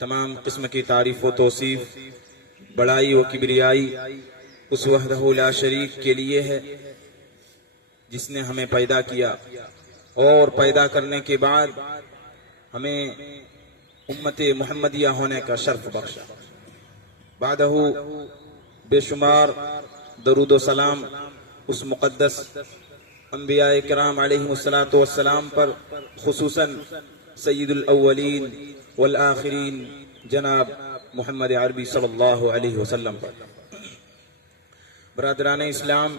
तमाम किस्म की तारीफ व तौसीफ, बड़ाई व किबरियाई उस वहदहु ला शरीक के लिए है जिसने हमें पैदा किया और पैदा करने के बाद हमें उम्मते मुहम्मदिया होने का शर्फ बख्शा. बादहु बेशुमार दरूद व सलाम उस मुक़द्दस अंबियाए किराम अलैहिमुस्सलातु वस्सलाम पर, खुसूसन सय्यदुल अव्वलीन वल आखिरीन जनाब मोहम्मद अरबी सल्लल्लाहु अलैहि वसल्लम पर. बरादरान इस्लाम,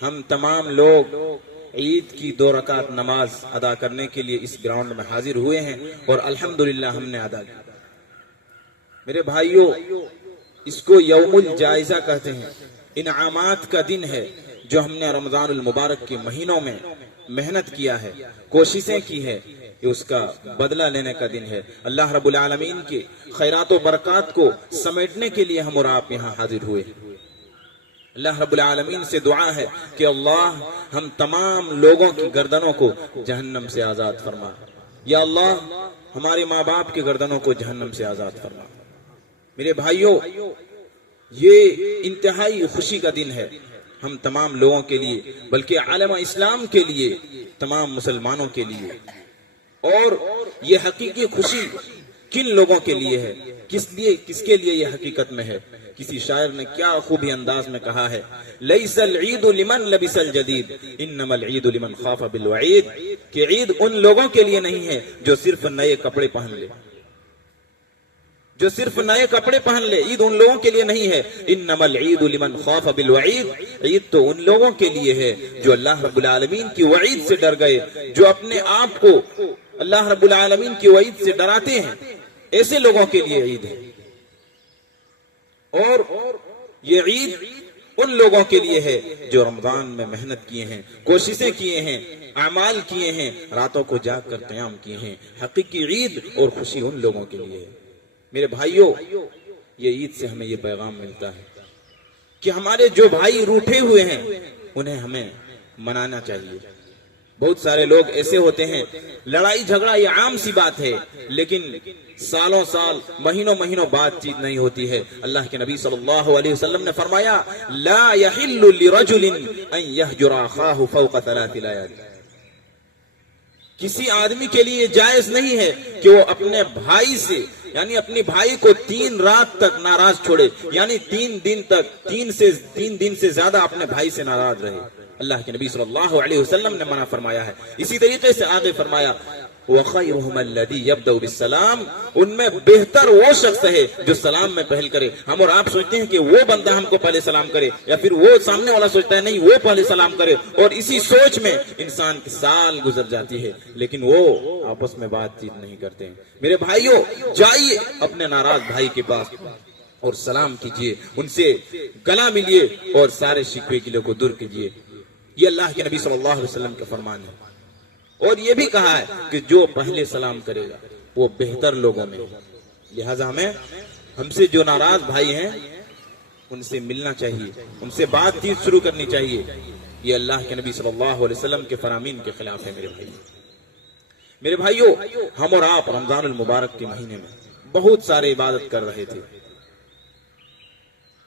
हम तमाम लोग ईद की 2 रकात नमाज अदा करने के लिए इस ग्राउंड में हाजिर हुए हैं और अल्हम्दुलिल्लाह हमने अदा की. मेरे भाइयों, इसको यौमुल जायजा कहते हैं. इनामात का दिन है जो हमने रमजानुल मुबारक के महीनों में मेहनत किया है, कोशिशें की है, ये उसका बदला लेने का दिन है. अल्लाह रब्बुल आलमीन के खैरात व बरकात को समेटने के लिए हम और आप यहाँ हाजिर हुए. अल्लाह रब्बुल आलमीन से दुआ है कि अल्लाह हम तमाम लोगों की गर्दनों को जहन्नम से आजाद फरमा. या अल्लाह हमारे माँ बाप की गर्दनों को जहन्नम से आजाद फरमा. मेरे भाइयों, ये इंतहाई खुशी का दिन है हम तमाम लोगों के लिए, बल्कि आलम इस्लाम के लिए, तमाम मुसलमानों के लिए. और ये हकीकी खुशी किन लोगों के लिए है, किसके लिए ये हकीकत में है? किसी शायर ने क्या खूबी अंदाज में कहा है, लैसल ईद लिमन लबिसल जदीद इन्नमल ईद लिमन खाफ बिल वईद, कि ईद उन लोगों के लिए नहीं है जो सिर्फ नए कपड़े पहन ले, जो सिर्फ नए कपड़े पहन ले. ईद उन लोगों के लिए नहीं है. इन्नमल ईद लिमन खौफ बिल वईद, ईद तो उन लोगों के लिए है जो अल्लाह रब्बुल आलमीन की वईद से डर गए, जो अपने आप को अल्लाह रब्बुल आलमीन की वईद से डराते हैं. ऐसे लोगों के लिए ईद है. और ये ईद उन लोगों के लिए है जो रमजान में मेहनत किए हैं, कोशिशें किए हैं, अमाल किए हैं, रातों को जाग कर क़याम किए हैं. हकीकी ईद और खुशी उन लोगों के लिए है. मेरे भाइयों, ये ईद से हमें ये पैगाम मिलता है कि हमारे जो भाई रूठे हुए हैं उन्हें हमें मनाना चाहिए. बहुत सारे लोग ऐसे होते हैं, लड़ाई झगड़ा ये आम सी बात है, लेकिन सालों साल महीनों महीनों बातचीत नहीं होती है. अल्लाह के नबी सल्लल्लाहु अलैहि वसल्लम ने फरमाया, ला यहिल्लु लिरजुलिन अन यहजुरा अखाहु फौqa 3 लायात. किसी आदमी के लिए जायज नहीं है कि वो अपने भाई से, यानी अपने भाई को 3 रात तक नाराज छोड़े, यानी 3 दिन से ज्यादा अपने भाई से नाराज रहे. अल्लाह के नबी सल्लल्लाहु अलैहि वसल्लम ने मना फरमाया है. इसी तरीके से आगे फरमाया, वखैरुहुम अल्लज़ी यब्दउ बिस्सलाम, उनमें बेहतर वो शख्स है जो सलाम में पहल करे. हम और आप सोचते हैं कि वो बंदा हमको पहले सलाम करे, या फिर वो सामने वाला सोचता है नहीं वो पहले सलाम करे, और इसी सोच में इंसान की साल गुजर जाती है, लेकिन वो आपस में बातचीत नहीं करते हैं. मेरे भाइयों, जाइए अपने नाराज भाई के पास और सलाम कीजिए, उनसे गला मिलिए और सारे शिकवे गिले को दूर कीजिए. ये अल्लाह के नबी सल्लल्लाहु अलैहि वसल्लम का फरमान है। और ये भी कहा है कि जो पहले सलाम करेगा वो बेहतर लोगों में। लिहाजा हमें हमसे जो नाराज भाई हैं उनसे मिलना चाहिए, उनसे बातचीत शुरू करनी चाहिए। ये अल्लाह के नबी सल्लल्लाहु अलैहि वसल्लम के फरामीन के खिलाफ है। मेरे भाइयों, हम और आप रमजानुल मुबारक के महीने में बहुत सारे इबादत कर रहे थे।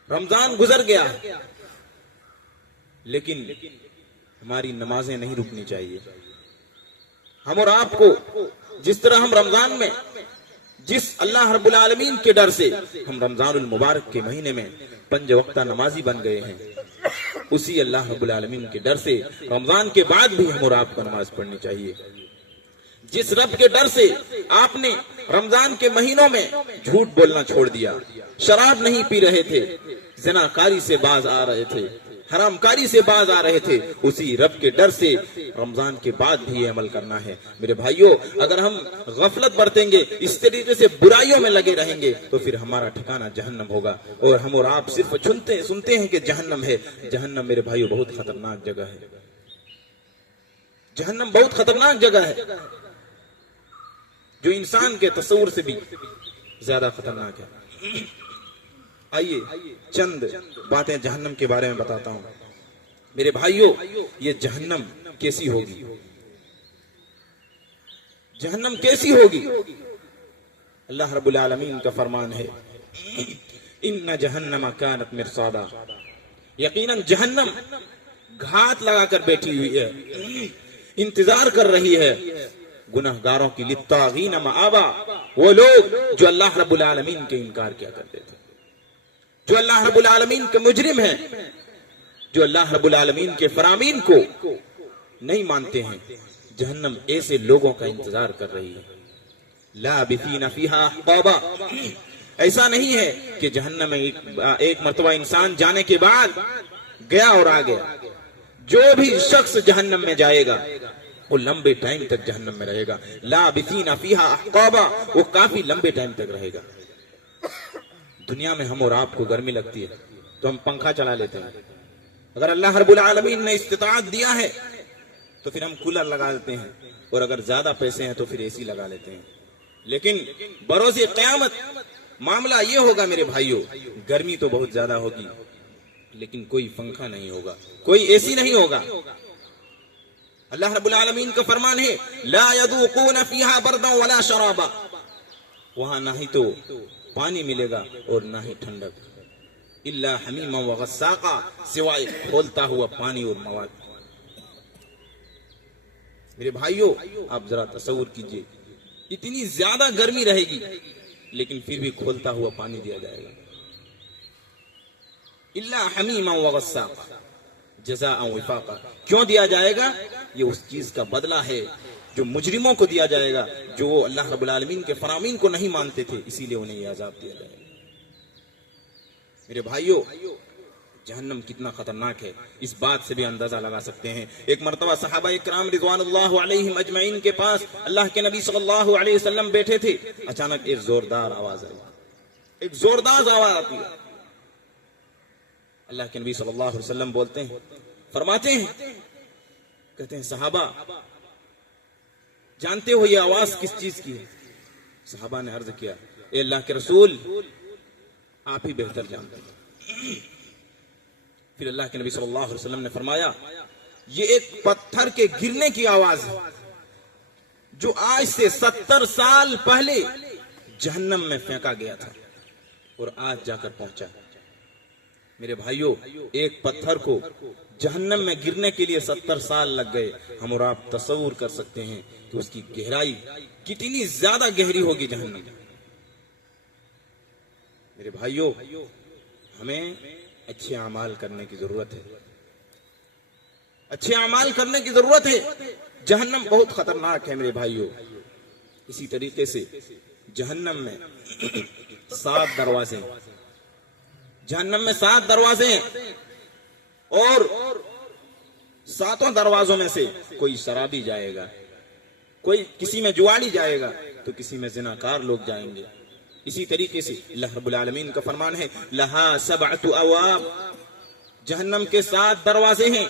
रमजान गुजर गया, लेकिन हमारी नमाजें नहीं रुकनी चाहिए। हम और आपको जिस तरह हम रमजान में जिस अल्लाह रब्बुल आलमीन के डर से हम रमजानुल मुबारक के महीने में 5 वक्ता नमाजी बन गए हैं, उसी अल्लाह रब्बुल आलमीन के डर से रमजान के बाद भी हम और आपको नमाज पढ़नी चाहिए। जिस रब के डर से आपने रमजान के महीनों में झूठ बोलना छोड़ दिया, शराब नहीं पी रहे थे, ज़िनाकारी से बाज आ रहे थे, हरामकारी से बाज आ रहे थे, उसी रब के डर से रमजान के बाद भी ये अमल करना है। मेरे भाइयों, अगर हम गफलत बरतेंगे, इस तरीके से बुराइयों में लगे रहेंगे, तो फिर हमारा ठिकाना जहन्नम होगा। और हम और आप सिर्फ सुनते हैं कि जहन्नम है। जहन्नम मेरे भाइयों बहुत खतरनाक जगह है। जहन्नम बहुत खतरनाक जगह है, जो इंसान के तस्वुर से भी ज्यादा खतरनाक है। आइए चंद बातें जहन्नम के बारे में बताता हूं। मेरे भाइयों, ये जहन्नम कैसी होगी? जहन्नम कैसी होगी? अल्लाह रब्बुल आलमीन का फरमान है, इन्ना जहन्नम कानत मिरसादा, यकीनन जहन्नम घात लगाकर बैठी हुई है, इंतजार कर रही है गुनहगारों की, लित्तागीन मआबा, वो लोग जो अल्लाह रब्बुल आलमीन के इनकार किया करते थे, जो अल्लाह रब्बुल आलमीन के मुजरिम हैं, जो अल्लाह रब्बुल आलमीन के फरामीन को नहीं मानते हैं। जहन्नम ऐसे लोगों का इंतजार कर रही है। लाबिसीना फीहा अहक़ाबा, ऐसा नहीं है कि जहन्नम में एक मर्तबा इंसान जाने के बाद गया और आ गया। जो भी शख्स जहन्नम में जाएगा वो लंबे टाइम तक जहन्नम में रहेगा। लाबिसीना फीहा अहक़ाबा, वो काफी लंबे टाइम तक रहेगा। दुनिया में हम और आपको गर्मी लगती है तो हम पंखा चला लेते हैं। अगर अल्लाह रब्बुल आलमीन ने इस्तिताअत दिया है तो फिर हम कूलर लगा लेते हैं, और अगर ज्यादा पैसे हैं तो फिर एसी लगा लेते हैं। लेकिन बरोज़े क़यामत मामला ये होगा मेरे भाइयों, गर्मी तो बहुत ज्यादा होगी, लेकिन कोई पंखा नहीं होगा, कोई एसी नहीं होगा। अल्लाह रब्बुल आलमीन का फरमान है, ला यदूक़ून फ़ीहा बरदन वला शराबा, वहां ना ही तो पानी मिलेगा और ना ही ठंडक, इल्ला हमीमा व गस्साक़ा, सिवाय खोलता हुआ पानी और मवाद। मेरे भाइयों, आप जरा तसव्वुर कीजिए, इतनी ज्यादा गर्मी रहेगी लेकिन फिर भी खोलता हुआ पानी दिया जाएगा। इल्ला हमीमा व गस्साक़ा जज़ाअन विफ़ाक़ा, क्यों दिया जाएगा? ये उस चीज का बदला है जो मुजरिमों को दिया जाएगा, जो अल्लाह रब्बुल आलमीन के फरामीन को नहीं मानते थे, इसीलिए उन्हें यह अज़ाब दिया जाएगा। मेरे भाइयों, जहन्नम कितना खतरनाक है इस बात से भी अंदाजा लगा सकते हैं। एक मर्तबा सहाबा इकराम रिज़वानुल्लाह अलैहिम अजमईन के पास अल्लाह के नबी सल्लल्लाहु अलैहि वसल्लम बैठे थे। अचानक एक जोरदार आवाज आई, एक जोरदार आवाज आती है। अल्लाह के नबी सल्लल्लाहु अलैहि वसल्लम बोलते हैं, फरमाते हैं, कहते हैं सहाबा जानते हो ये आवाज किस चीज की है? सहाबा ने अर्ज किया, ए अल्लाह के रसूल, आप ही बेहतर जानते हैं। फिर अल्लाह के नबी सल्लल्लाहु अलैहि वसल्लम ने फरमाया, ये एक पत्थर के गिरने की आवाज है जो आज से 70 साल पहले जहन्नम में फेंका गया था और आज जाकर पहुंचा। मेरे भाइयों, एक पत्थर को जहन्नम में गिरने के लिए 70 साल लग गए। हम और आप तसव्वुर कर सकते हैं कि उसकी गहराई कितनी ज्यादा गहरी होगी जहन्नम। मेरे भाइयों, हमें अच्छे अमाल करने की जरूरत है, अच्छे अमाल करने की जरूरत है। जहन्नम बहुत खतरनाक है मेरे भाइयों। इसी तरीके से जहन्नम में 7 दरवाजे, जहन्नम में 7 दरवाजे हैं और 7 दरवाजों में से कोई शराबी जाएगा, कोई किसी में जुआरी जाएगा, तो किसी में जिनाकार लोग जाएंगे। इसी तरीके से अल्लाह रब्बुल आलमीन का फरमान है, लहा सबअतु अवाब, जहन्नम के 7 दरवाजे हैं।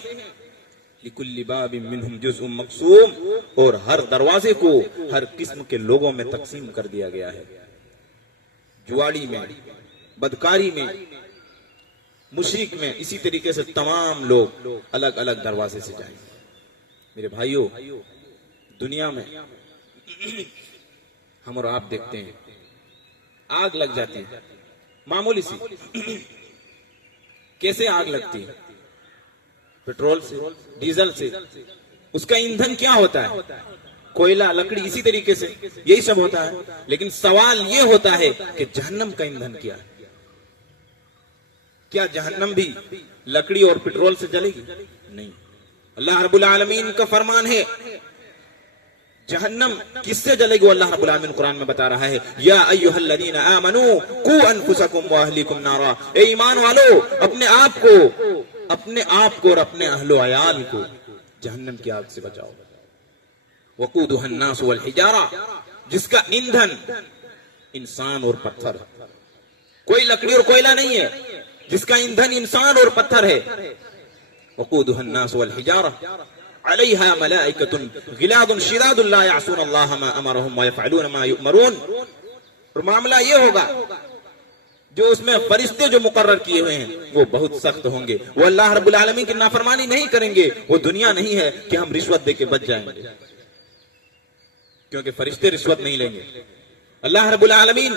लिकुल्लि बाबिन मिनहुम जुज़उम मक़सूम, और हर दरवाजे को हर किस्म के लोगों में तकसीम कर दिया गया है। जुआड़ी में, बदकारी में, मुशरिक में, इसी तरीके से तमाम लोग अलग अलग दरवाजे से जाएंगे। मेरे भाइयों, दुनिया में हम और आप देखते हैं आग लग जाती है, मामूली सी। कैसे आग लगती है? पेट्रोल से, डीजल से। उसका ईंधन क्या होता है? कोयला, लकड़ी, इसी तरीके से यही सब होता है। लेकिन सवाल यह होता है कि जहन्नम का ईंधन क्या है? क्या जहन्नम भी लकड़ी और पेट्रोल से जलेगी? नहीं। अल्लाह रब्बुल आलमीन का फरमान है, जहन्नम किससे जलेगी? अल्लाह रब्बुल आलमीन कुरान में बता रहा है, या अय्युहल्लज़ीना आमनू कू अनफुसकुम व अहलीकुम नारा, ए ईमान वालो, अपने आप को और अपने अहलो अयाल को जहन्नम की आग से बचाओ। वक़ूदुहा अन्नास वल हिजारा, जिसका ईंधन इंसान और पत्थर, कोई लकड़ी और कोयला नहीं है, जिसका ईंधन इंसान और पत्थर है। वक़ूदुहा अन्नास वल हिजारा अलैहा मलाइकतुन गिलादुन शिदादुन ला यअसून अल्लाह मा अमरहुम व यफ़अलून मा युअमरून। और मामला ये होगा, जो उसमें फरिश्ते जो मुकर्रर किए हुए हैं वो बहुत सख्त होंगे। वो अल्लाह रब्बुल आलमीन की नाफरमानी नहीं करेंगे। वो दुनिया नहीं है कि हम रिश्वत दे के बच जाएंगे, क्योंकि फरिश्ते रिश्वत नहीं लेंगे। अल्लाह रब्बुल आलमीन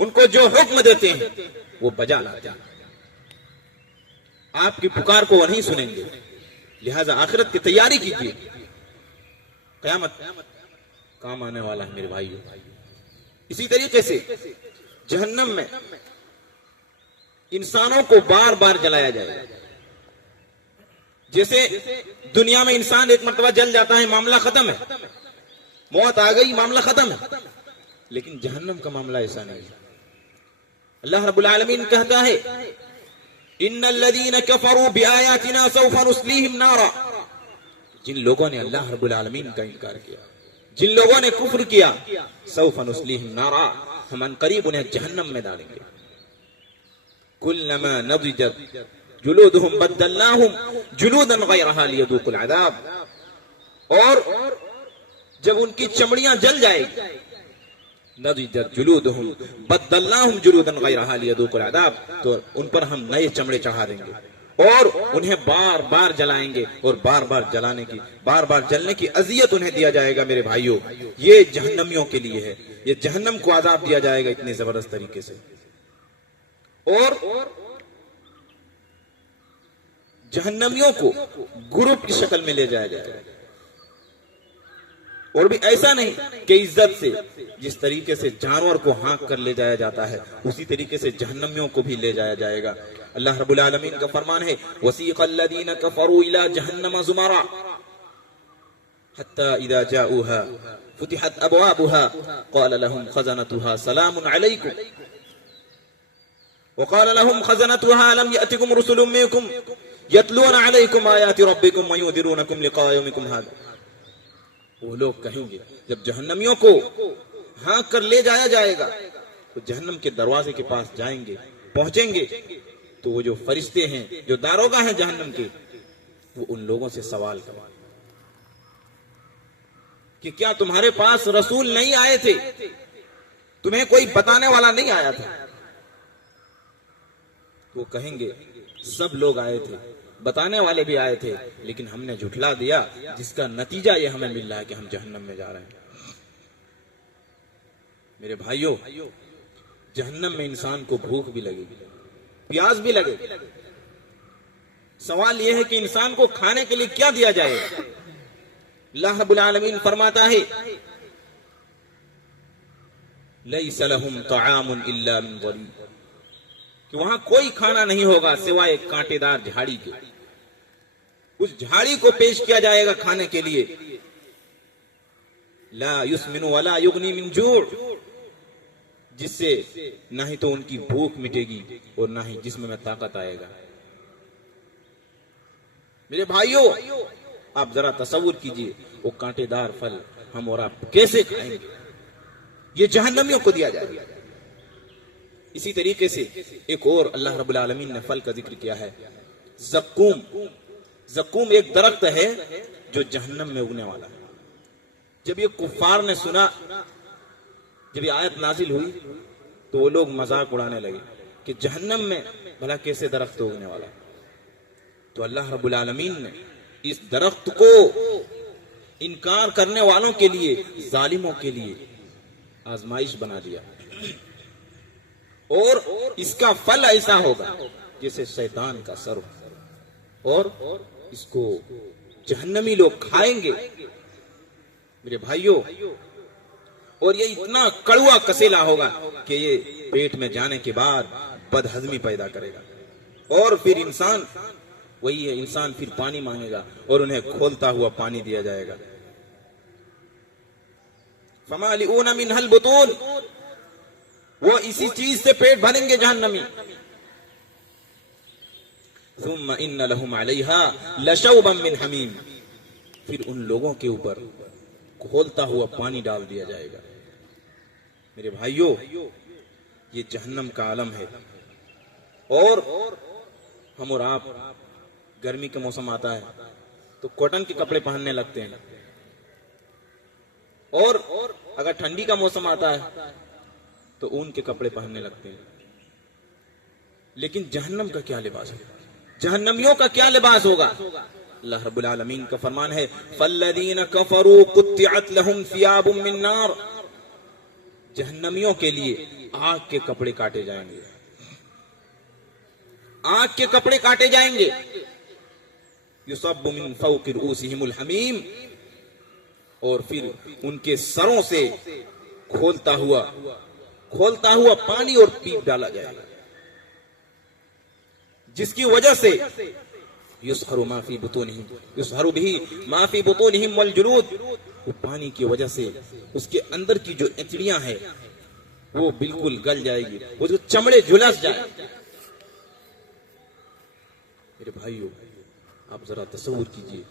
उनको जो हुक्म देते हैं वो बजा लाते हैं। आपकी पुकार को वो नहीं सुनेंगे। लिहाजा आखिरत की तैयारी कीजिए, क़यामत काम आने वाला है मेरे भाइयों। इसी तरीके से जहन्नम में इंसानों को बार बार जलाया जाएगा। जैसे दुनिया में इंसान एक मर्तबा जल जाता है, मामला खत्म है, मौत आ गई, मामला खत्म है। लेकिन जहन्नम का मामला ऐसा नहीं है। अल्लाह रब्बुल आलमीन कहता है, इन्नल्लज़ीना कफ़रू बिआयातिना सौफ़ा नुस्लीहिम नारा। जिन लोगों ने अल्लाह रब्बुल आलमीन का इनकार किया, जिन लोगों ने कुफ्र किया, सौफ़ा नुस्लीहिम नारा, हम अनकरीब उन्हें जहन्नम में डालेंगे। कुल्लमा नज़िजत जुलूदुहुम बद्दलनाहुम जुलूदन गैरहा लियदूकुल अज़ाब। और जब उनकी चमड़ियां जल जाएगी, नज़िजत जुलूदुहुम बद्दलनाहुम जुलूदन गैरहा लियदूकुल अज़ाब, तो उन पर हम नए चमड़े चढ़ा देंगे और उन्हें बार बार जलाएंगे और बार बार जलने की अजियत उन्हें दिया जाएगा। मेरे भाइयों, ये जहन्नमियों के लिए है। ये जहन्नम को अज़ाब दिया जाएगा इतने जबरदस्त तरीके से। और जहन्नमियों को ग्रुप की शक्ल में ले जाया जाएगा। और भी ऐसा नहीं कि इज्जत से, जिस तरीके से जानवर को हाँक कर ले जाया जाता है, उसी तरीके से जहन्नमियों को भी ले जाया जाएगा। अल्लाह रब्बुल आलमीन का फरमान है, वसीक़ल्लज़ीना कफ़रू इला जहन्नम ज़ुमरा हत्ता इज़ा जाऊहा फुतिहत अबवाबुहा क़ाल लहुम ख़ज़नतुहा सलामुन अलैकुम वक़ाल लहुम ख़ज़नतुहा अलम यअतिकुम रुसुलुम मिनकुम यतलूना अलैकुम आयाति रब्बिकुम व युनज़िरूनकुम लिक़ा यौमिकुम हाज़ा। वो लोग कहेंगे, जब जहन्नमियों को हाँक कर ले जाया जाएगा तो जहन्नम के दरवाजे के पास जाएंगे, पहुंचेंगे तो वो जो फरिश्ते हैं, जो दारोगा हैं जहन्नम के, वो उन लोगों से सवाल करेंगे कि क्या तुम्हारे पास रसूल नहीं आए थे? तुम्हें कोई बताने वाला नहीं आया था? वो कहेंगे, सब लोग आए थे, बताने वाले भी आए थे, लेकिन हमने झुठला दिया, जिसका नतीजा ये हमें मिल रहा है कि हम जहन्नम में जा रहे हैं। मेरे भाइयों, जहन्नम में इंसान को भूख भी लगेगी, प्यास भी लगेगी। सवाल यह है कि इंसान को खाने के लिए क्या दिया जाए? अल्लाह रब्बुल आलमीन फरमाता है, लैसा लहुम तआमुन इल्ला मिन ज़री, कि वहां कोई खाना नहीं होगा सिवाय कांटेदार झाड़ी के। उस झाड़ी को पेश किया जाएगा खाने के लिए। ला युस्मिनु वला युगनी मिन जूअ, जिससे ना ही तो उनकी भूख मिटेगी और ना ही जिस्म में ताकत आएगा। मेरे भाइयों, आप जरा तसव्वुर कीजिए, वो कांटेदार फल हम और आप कैसे खाएंगे? ये जहन्नमियों को दिया जाएगा। इसी तरीके से एक और अल्लाह रब्बुल आलमीन ने फल का जिक्र किया है, ज़क्कूम। ज़क़ूम एक दरख्त है जो जहन्नम में उगने वाला है। जब ये कुफ्फार ने सुना, जब ये आयत नाजिल हुई, तो वो लोग मजाक उड़ाने लगे कि जहन्नम में भला कैसे दरख्त उगने वाला है। तो अल्लाह रब्बुल आलमीन ने इस दरख्त को इनकार करने वालों के लिए, जालिमों के लिए आजमाइश बना दिया, और इसका फल ऐसा होगा जैसे शैतान का सर हो, और इसको जहन्नमी लोग खाएंगे मेरे भाइयों। और ये इतना कड़वा कसेला होगा कि ये पेट में जाने के बाद बदहजमी पैदा करेगा, और फिर इंसान वही है, इंसान फिर पानी मांगेगा और उन्हें खोलता हुआ पानी दिया जाएगा। फमालिऊना मिनहल बुतून, वो इसी चीज से पेट भरेंगे जहन्नमी। सुम्मा इन्न लहुम अलैहा लशौबम मिन हमीम, फिर उन लोगों के ऊपर खोलता हुआ पानी डाल दिया जाएगा। मेरे भाइयों, ये जहन्नम का आलम है। और हम और आप गर्मी का मौसम आता है तो कॉटन के कपड़े पहनने लगते हैं, और अगर ठंडी का मौसम आता है तो ऊन के कपड़े पहनने लगते हैं। लेकिन जहन्नम का क्या लिबास है? जहन्नमियों का क्या लिबास होगा? अल्लाह रब्बुल आलमीन का फरमान है, फल्लदीन कफरू कुत्तिअत लहुम सियाबुम मिन नार, जहन्नमियों के लिए आग के कपड़े काटे जाएंगे, आग के कपड़े काटे जाएंगे। युसब्बु मिन फौकि रुऊसिहिमुल हमीम, और फिर उनके सरों से खोलता हुआ पानी और पीप डाला जाएगा, जिसकी वजह से युसहरु माफी बुतूनिहिम, युसहरु बिही माफी बुतूनिहिम वल जुलूद, वो पानी की वजह से उसके अंदर की जो एचड़ियां हैं वो बिल्कुल गल जाएगी, वो जो चमड़े झुलस जाए। मेरे भाइयों, आप जरा तसव्वुर कीजिए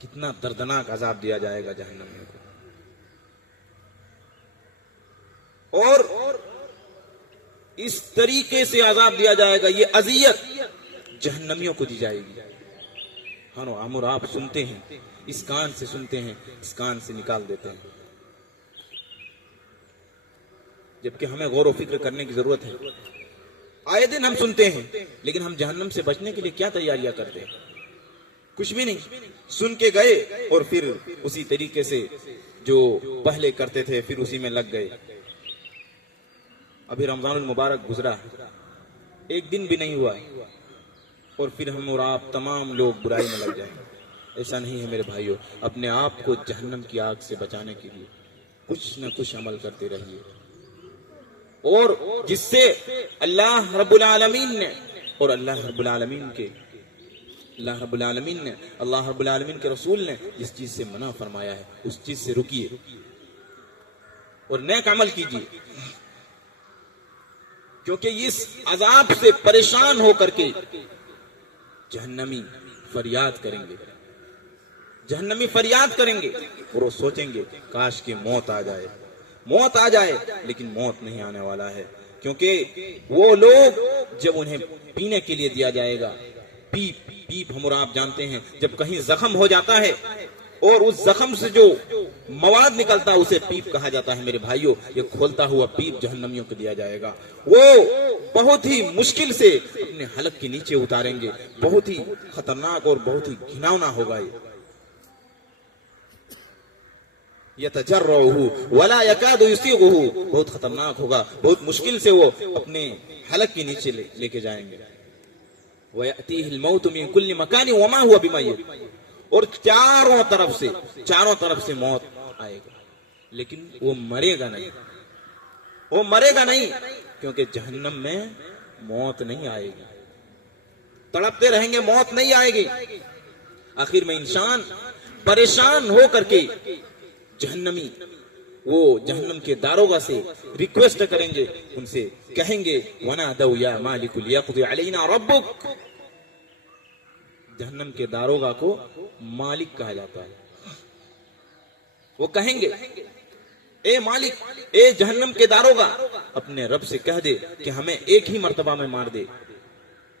कितना दर्दनाक अजाब दिया जाएगा जहन्नमियों को, और इस तरीके से अजाब दिया जाएगा, ये अजियत जहन्नमियों को दी जाएगी। हाँ, हम और आप सुनते हैं, इस कान से सुनते हैं, इस कान से निकाल देते हैं, जबकि हमें गौर व फिक्र करने की जरूरत है। आए दिन हम सुनते हैं, लेकिन हम जहन्नम से बचने के लिए क्या तैयारियां करते हैं? कुछ भी नहीं। सुन के गए और फिर उसी तरीके से जो पहले करते थे फिर उसी में लग गए। अभी रमजानुल मुबारक गुजरा, एक दिन भी नहीं हुआ और फिर हम और आप तमाम लोग बुराई में लग जाएंगे। ऐसा नहीं है मेरे भाइयों। अपने आप को जहन्नम की आग से बचाने के लिए कुछ न कुछ अमल करते रहिए, और जिससे अल्लाह रब्बुल आलमीन ने अल्लाह रब्बुल आलमीन के रसूल ने जिस चीज से मना फरमाया है उस चीज से रुकिए और नेक अमल कीजिए, क्योंकि इस अजाब से परेशान होकर के जहन्नमी फरियाद करेंगे और वो सोचेंगे काश कि मौत आ जाए, लेकिन मौत नहीं आने वाला है, क्योंकि वो लोग जब उन्हें पीने के लिए दिया जाएगा, पीप हम और आप जानते हैं, जब कहीं जख्म हो जाता है और उस जख्म से जो मवाद निकलता है उसे पीप कहा जाता है। मेरे भाइयों, ये खोलता हुआ पीप जहन्नमियों को दिया जाएगा। वो बहुत ही मुश्किल से अपने हलक के नीचे उतारेंगे, बहुत ही खतरनाक और बहुत ही घिनौना होगा। ये तजर्रुहु वला यकादु युसीगुहु, बहुत खतरनाक होगा, बहुत मुश्किल से वो अपने हलक के नीचे लेके जाएंगे। वयअतीहिल मौतु मिन कुल्ली मकानि वमा हुवा बिमय्यित, और चारों तरफ से मौत आएगा, लेकिन वो मरेगा नहीं, क्योंकि जहन्नम में मौत नहीं आएगी। तड़पते रहेंगे, मौत नहीं आएगी। आखिर में इंसान परेशान हो करके जहन्नमी वो जहन्नम के दारोगा से रिक्वेस्ट करेंगे, उनसे कहेंगे वनादौ या मालिकु लियक़्दि अलैना रब्बुक। जहन्नम के दारोगा को मालिक कहा जाता है। वो कहेंगे ए मालिक, ए जहन्नम के दारोगा, अपने रब से कह दे कि हमें एक ही मर्तबा में मार दे,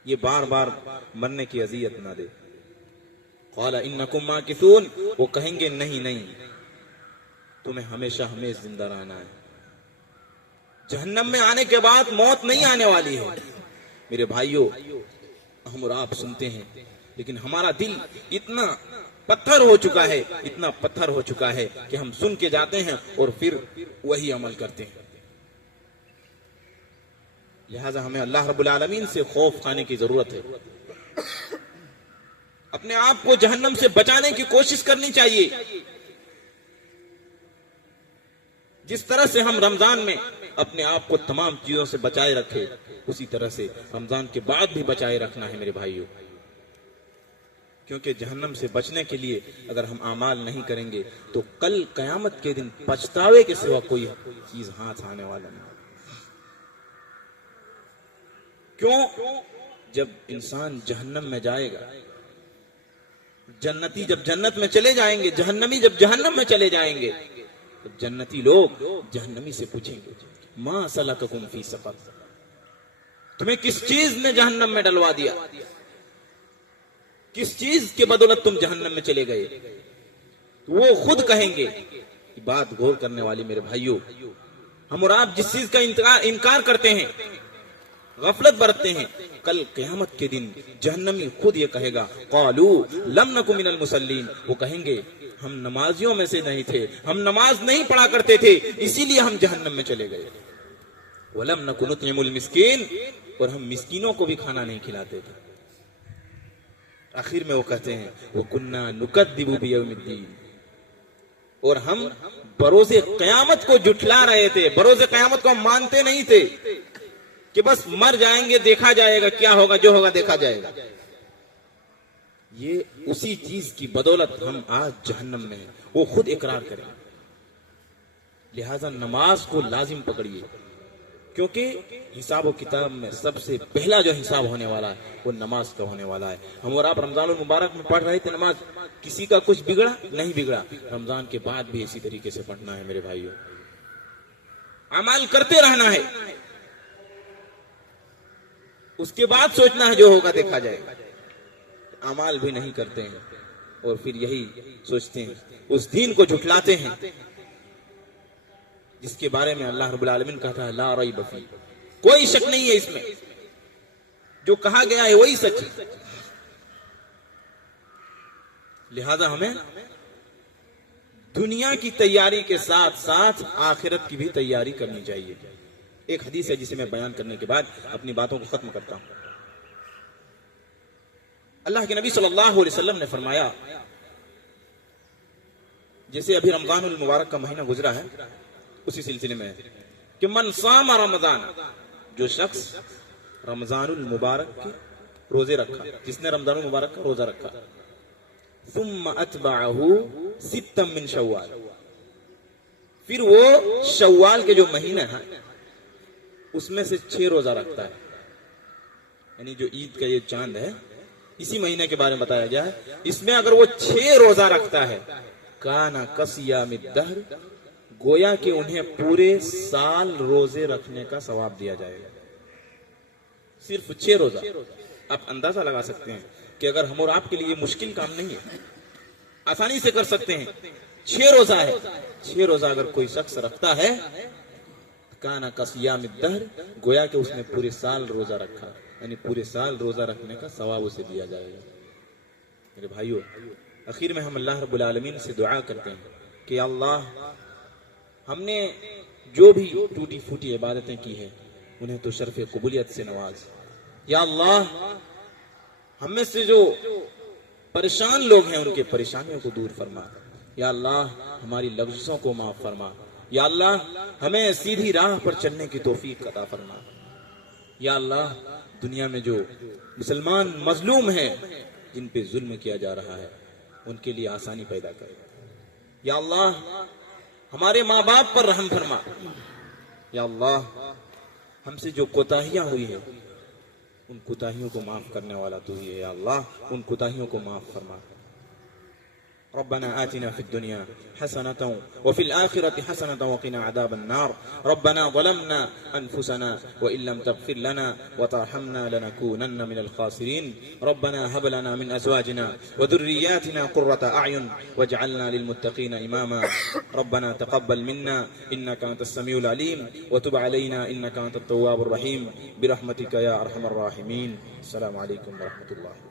ये बार बार मरने की अजियत ना दे। क़ाला इन्नकुम माकिसून, वो कहेंगे नहीं नहीं, तुम्हें हमेशा हमेशा जिंदा रहना है। जहन्नम में आने के बाद मौत नहीं आने वाली है। मेरे भाइयों, हम और आप सुनते हैं, लेकिन हमारा दिल इतना पत्थर हो चुका है, इतना पत्थर हो चुका है कि हम सुन के जाते हैं और फिर वही अमल करते हैं। लिहाजा हमें अल्लाह रब्बुल आलमीन से खौफ खाने की जरूरत है। अपने आप को जहन्नम से बचाने की कोशिश करनी चाहिए। जिस तरह से हम रमजान में अपने आप को तमाम चीजों से बचाए रखे, उसी तरह से रमजान के बाद भी बचाए रखना है मेरे भाइयों। क्योंकि जहन्नम से बचने के लिए अगर हम आमाल नहीं करेंगे तो कल कयामत के दिन पछतावे के सिवा कोई चीज हाथ आने वाला नहीं। क्यों? जब इंसान जहन्नम में जाएगा, जन्नती जब जन्नत में चले जाएंगे, जहन्नमी जब जहन्नम में चले जाएंगे, तो जन्नती लोग जहन्नमी से पूछेंगे मा सलककुम फी सक़र, तुम्हें किस चीज ने जहन्नम में डलवा दिया, किस चीज के बदौलत तुम जहन्नम में चले गए। तो वो खुद कहेंगे। बात गौर करने वाली मेरे भाइयों, हम और आप जिस चीज का इनकार करते हैं, गफलत बरतते हैं, कल क़यामत के दिन जहन्नमी खुद ये कहेगा क़ालू लम नकु मिनल मुसल्लीन, वो कहेंगे हम नमाजियों में से नहीं थे, हम नमाज नहीं पढ़ा करते थे, इसीलिए हम जहन्नम में चले गए। वलम नकु नुतइमुल मिस्कीन, और हम मिस्कीनों को भी खाना नहीं खिलाते थे। आखिर में वो कहते हैं वो कुन्ना नुकद्दिबु बियौमिद्दीन, और हम बरोज़े क़यामत को जुठला रहे थे, बरोज़े क़यामत को हम मानते नहीं थे कि बस मर जाएंगे, देखा जाएगा क्या होगा, जो होगा देखा जाएगा। ये उसी चीज की बदौलत हम आज जहन्नम में हैं, वो खुद इकरार करें। लिहाजा नमाज को लाजिम पकड़िए, क्योंकि हिसाब व किताब में सबसे पहला जो हिसाब होने वाला है वो नमाज का होने वाला है। हम और आप रमजान मुबारक में पढ़ रहे थे नमाज, किसी का कुछ बिगड़ा नहीं बिगड़ा, रमजान के बाद भी इसी तरीके से पढ़ना है मेरे भाइयों। अमल करते रहना है, उसके बाद सोचना है जो होगा देखा जाएगा। अमाल भी नहीं करते हैं और फिर यही सोचते हैं, उस दिन को झुठलाते हैं जिसके बारे में अल्लाह रब्बुल आलमीन कहता है ला रैब फी, कोई शक नहीं है इसमें, जो कहा गया है वही सच है। लिहाजा हमें दुनिया की तैयारी के साथ साथ आखिरत की भी तैयारी करनी चाहिए। एक हदीस है जिसे मैं बयान करने के बाद अपनी बातों को खत्म करता हूं। अल्लाह के नबी सल्लल्लाहु अलैहि वसल्लम ने फरमाया, जैसे अभी रमजानुल मुबारक का महीना गुजरा है, उसी सिलसिले में कि मन सामा रमजान, जो शख्स रमजानुल मुबारक के रोजे रखा, जिसने रमजानुल मुबारक का रोजा रखा, सुम्मा अतबअहु सित्तम मिन शव्वाल, फिर वो शव्वाल के जो महीने हैं उसमें से 6 रोजा रखता है, यानी जो ईद का ये चांद है इसी महीने के बारे में बताया गया है, इसमें अगर वो 6 रोजा रखता है, काना कसियामिद दहर, गोया कि उन्हें पूरे साल रोजे रखने का सवाब दिया जाएगा। सिर्फ 6 रोजा। आप अंदाजा लगा सकते हैं कि अगर हम और आपके लिए मुश्किल काम नहीं है, आसानी से कर सकते हैं। 6 रोजा है, 6 रोजा अगर कोई शख्स रखता है, काना कसियामिद दहर, गोया कि उसने पूरे साल रोजा रखा, यानी पूरे साल रोजा रखने का सवाब उसे दिया जाएगा। मेरे भाइयों, आखिर में हम अल्लाह रब्बुल आलमीन से दुआ करते हैं कि अल्लाह, हमने जो भी टूटी फूटी इबादतें की है उन्हें तो शर्फ कबूलियत से नवाज। या अल्लाह, हम में से जो परेशान लोग हैं उनके परेशानियों को दूर फरमा। या अल्लाह, हमारी लफ्ज़ों को माफ फरमा। या अल्लाह, हमें सीधी राह पर चलने की तौफीक अता फरमा। या अल्लाह, दुनिया में जो मुसलमान मजलूम हैं, जिन पे जुल्म किया जा रहा है, उनके लिए आसानी पैदा कर। या अल्लाह, हमारे माँ बाप पर रहम फरमा। या अल्लाह, हमसे जो कोताहियां हुई है उन कोताहियों को माफ करने वाला तू ही है। या अल्लाह, उन कोताहियों को माफ फरमा। रब्बना आतिना फिद दुनिया हसनतन व फिल आखिरति हसनतन व क़िना अज़ाबन नार रब्बना ज़लमना अनफुसना व इल्लम तग़फिर लना व तरहमना लनकूनन्न मिनल ख़ासिरीन रब्बना हब लना मिन अज़वाजिना व ज़ुर्रिय्यातिना क़ुर्रता अयुन वजअलना लिलमुत्तक़ीन इमामा रब्बना तक़ब्बल मिन्ना इन्नका अंतस समीउल अलीम व तुब अलैना इन्नका अंतत तव्वाबुर रहीम बिरहमतिका या अरहमर राहिमीन। अस्सलामु अलैकुम व रहमतुल्लाह।